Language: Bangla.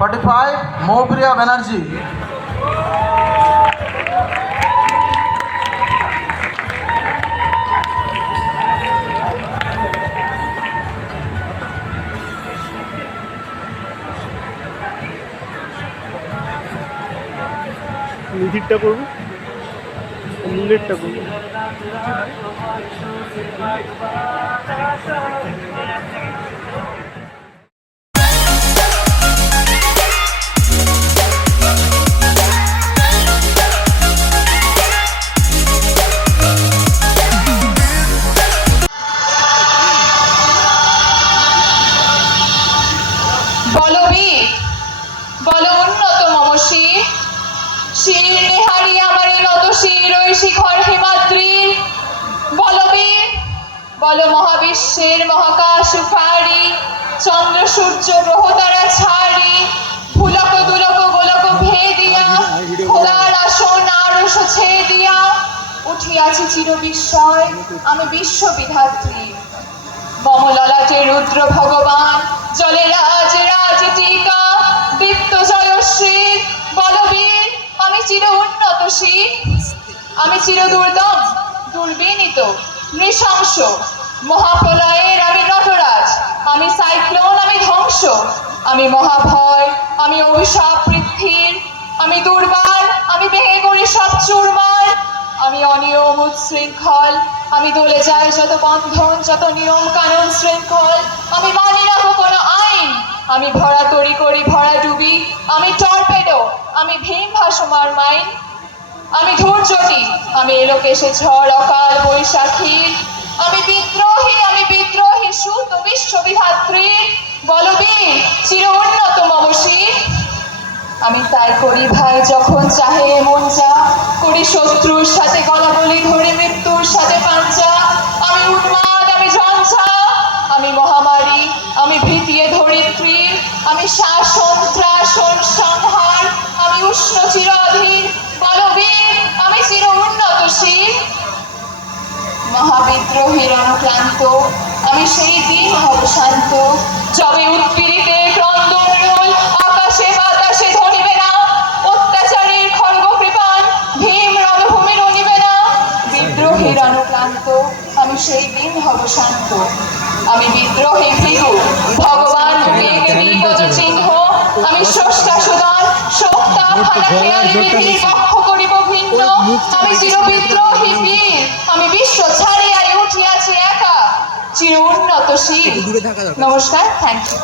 45 মৌপ্রিয়া ব্যানার্জি। নিধিরটা করবো, নীলেরটা করবো। বলো বীর, বলো উন্নত মম শির, শির নেহারি আমারই নত শির ওই শিখর হিমাদ্রির। বলো বীর, বলো মহাবিশ্বের মহাকাশ ফাড়ি, চন্দ্র সূর্য গ্রহ তারা ছাড়ি, ভুলক দুলক গোলক ভেদিয়া, খোদার আসন আরশ ছেদিয়া, উঠিয়াছি চির বিস্ময় আমি বিশ্ববিধাত্রী। মম ললাটে রুদ্র ভগবান, জলে রাজ রাজ টিকা, দীপ্ত জয়শ্রী। বলবীর, আমি চির উন্নতশীল, আমি চির দুর্দম দুর্বিনীত নৃশংস, মহাপ্রলয়ের আমি নটরাজ, আমি সাইক্লোন, আমি ধ্বংস, আমি মহাভয়, আমি অভিশাপ পৃথ্বীর, আমি দুর্বার, আমি ভেঙে করি সব চুরমার, আমি অনিয়ম উচ্ছৃঙ্খল, আমি দলে যাই যত বন্ধন, যত নিয়ম কানুন শৃঙ্খল, আমি মানি না কোনো আইন, আমি ভরা তরি করি ভরা ডুবি, আমি টর্পেডো, আমি ভীম ভাসমার মাইন, আমি ধৈর্যটি, আমি এলোকেশে ঝড় অকাল বৈশাখীর, আমি বিদ্রোহী সুত বিশ্ববিধাত্রীর। বলবীর, চির উন্নত মম শির, আমি তাই করি ভাই যখন চাহে মন যা, করি শত্রুর সাথে গলাগলি ধরে মৃত্যুর সাথে পাঞ্জা, আমি উন্মাদ, আমি ঝঞ্ঝা, আমি মহামারী, আমি ভীতিয়ে ধরিত্রীর, আমি শাসন ত্রাসন সংহার, আমি উষ্ণ চিরাধীর। বলবীর, আমি চির উন্নতশীল, মহাবিদ্রোহীর অনুক্লান্ত, আমি সেই দিন হব শান্ত, যবে উৎপীড়িতে ক্রন্দন রোল আকাশে বাতাসে ধরিবে না, অত্যাচারীর খড়গ কৃপান ভীম রণভূমির উনিবে না। বিদ্রোহীর অনুক্লান্ত, আমি সেই দিন হব শান্ত, আমি বিদ্রোহী ভীরু ভগবান বিপদ চিহ্ন, আমি স্রষ্টা সুদান সত্তা ফানা খেয়ালি বিধির পক্ষ করিব ভিন্ন, আমি চির বিদ্রোহী বীর, আমি বিশ্ব ছাড়িয়া উঠিয়াছি একা, চির উন্নতশীল। নমস্কার, থ্যাংক ইউ।